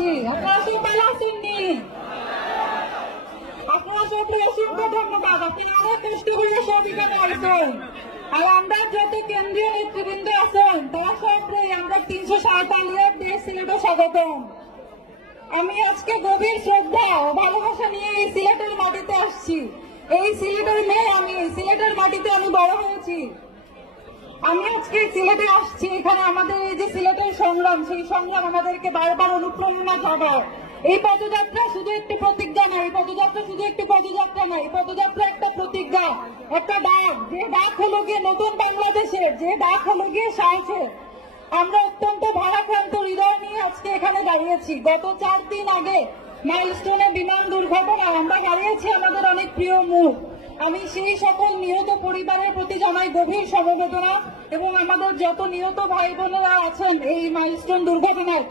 দেশবাসী, আপনারা সব ভালো আছেননি? আপনারা সবকে অসংখ্য ধন্যবাদ। আপনি অনেক কষ্ট করে সব এখানে আসছেন। আর আমরা যত কেন্দ্রীয় নেতৃবৃন্দ আছেন তারা সবই আমরা 347 দেশ সিলেটে স্বাগতম। আমি আজকে গভীর শ্রদ্ধা ও ভালোবাসা নিয়ে এই সিলেটের মাটিতে আসছি। এই সিলেটের মেয়ে আমি, সিলেটের মাটিতে আমি বড় হয়েছি। আমি আজকে সিলেটে আসছি, এখানে আমাদের এই যে সিলেটের সংগ্রাম, সেই সংগ্রাম আমাদেরকে বারবার অনুপ্রেরণা জাগায়। এই পদযাত্রা শুধু একটি প্রতিজ্ঞা নয়, এই পদযাত্রা শুধু একটি পদযাত্রা নয়, এই পদযাত্রা একটা প্রতিজ্ঞা, একটা ডাক। যে ডাক হলো গিয়ে নতুন বাংলাদেশের, যে ডাক হলো গিয়ে সাহসের। আমরা অত্যন্ত ভারাক্রান্ত হৃদয় নিয়ে আজকে এখানে দাঁড়িয়েছি। গত 4 দিন আগে মাইলস্টোনে বিমান দুর্ঘটনায় আমরা হারিয়েছি আমাদের অনেক প্রিয় মুখ। আমি সেই সকল নিহত পরিবারের প্রতি জানাই গভীর সমবেদনা এবং আমাদের যত নিহত ভাই বোনেরা আছেন এই মাইলস্টোন দুর্ঘটনায়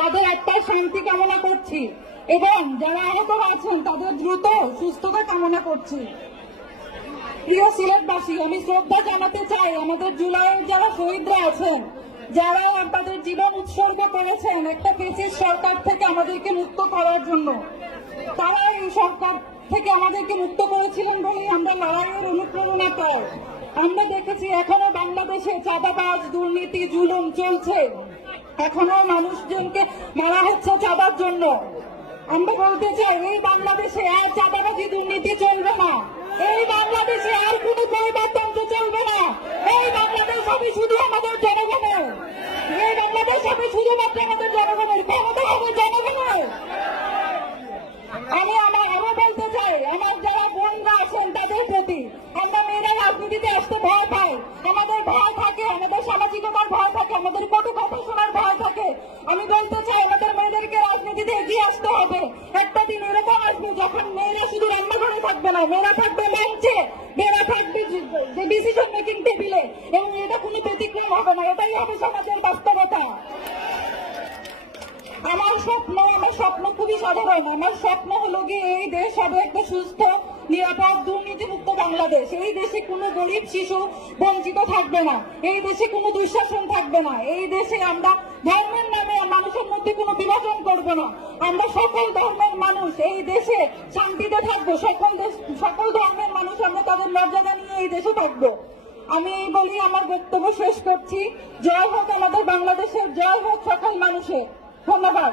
তাদের আত্মার শান্তি কামনা করছি এবং যারা আহত আছেন তাদের দ্রুত সুস্থতা কামনা করছি। প্রিয় সিলেটবাসী, আমি শ্রদ্ধা জানাতে চাই আমাদের জুলাইয়ের যারা শহীদরা আছেন, যারা তাদের জীবন উৎসর্গ করেছেন একটা ফ্যাসিস্ট সরকার থেকে আমাদেরকে মুক্ত করার জন্য। তারা এই সরকার থেকে আমাদেরকে মুক্ত করেছিলেন বলেই আমরা লড়াইয়ের অনুপ্রেরণা পাই। আমরা দেখেছি এখনো বাংলাদেশে চাঁদাবাজ, দুর্নীতি, জুলুম চলছে। এখনো মানুষজনকে মারা হচ্ছে চাঁদার জন্য। আমরা বলতে চাই এই বাংলাদেশে আর চাঁদাবাজি, দুর্নীতি চলবে না। এই বাংলাদেশে আর কোনো পরিবর্তন চলবে না। এই বাংলাদেশ হবে শুধু আমাদের জনগণের। এই বাংলাদেশ হবে শুধুমাত্র আমাদের জনগণের, ক্ষমতা হবে জনগণের। আমি আরো বলতে চাই আমার যারা বোনরা আছেন তাদের প্রতি, আমরা মেয়েরা রাজনীতিতে আসতে ভয় পাই, আমাদের ভয় থাকে, আমাদের সামাজিকতার ভয় থাকে, আমাদের কত কথা শোনার ভয় থাকে। আমি বলতে চাই আমাদের মেয়েদেরকে রাজনীতিতে এগিয়ে আসতে হবে। একটা দিন এরকম আসবে যখন মেয়েরা শুধু রান্নাঘরে থাকবে না, মেয়েরা থাকবে মঞ্চে, মেয়েরা থাকবে ডিসিশন মেকিং টেবিলে, এবং এটা কোনো ব্যতিক্রম হবে না। এটাই হবে সমাজের বাস্তবতা। আমার স্বপ্ন খুবই সাধারণ। আমার স্বপ্ন হলো গিয়ে এই দেশ হবে একটা সুস্থ, নিরাপদ, দুর্নীতিমুক্ত বাংলাদেশ। এই দেশে কোনো গরিব শিশু বঞ্চিত থাকবে না। এই দেশে কোনো দুঃশাসন থাকবে না। এই দেশে আমরা ধর্মের নামে মানুষের মধ্যে কোনো বিভাজন করব না। আমরা সকল ধর্মের মানুষ এই দেশে শান্তিতে থাকবো। সকল ধর্মের মানুষ আমরা তাদের মর্যাদা নিয়ে এই দেশে থাকবো। আমি বলি আমার বক্তব্য শেষ করছি। জয় হোক আমাদের বাংলাদেশের, জয় হোক সকল মানুষের। ধন্যবাদ।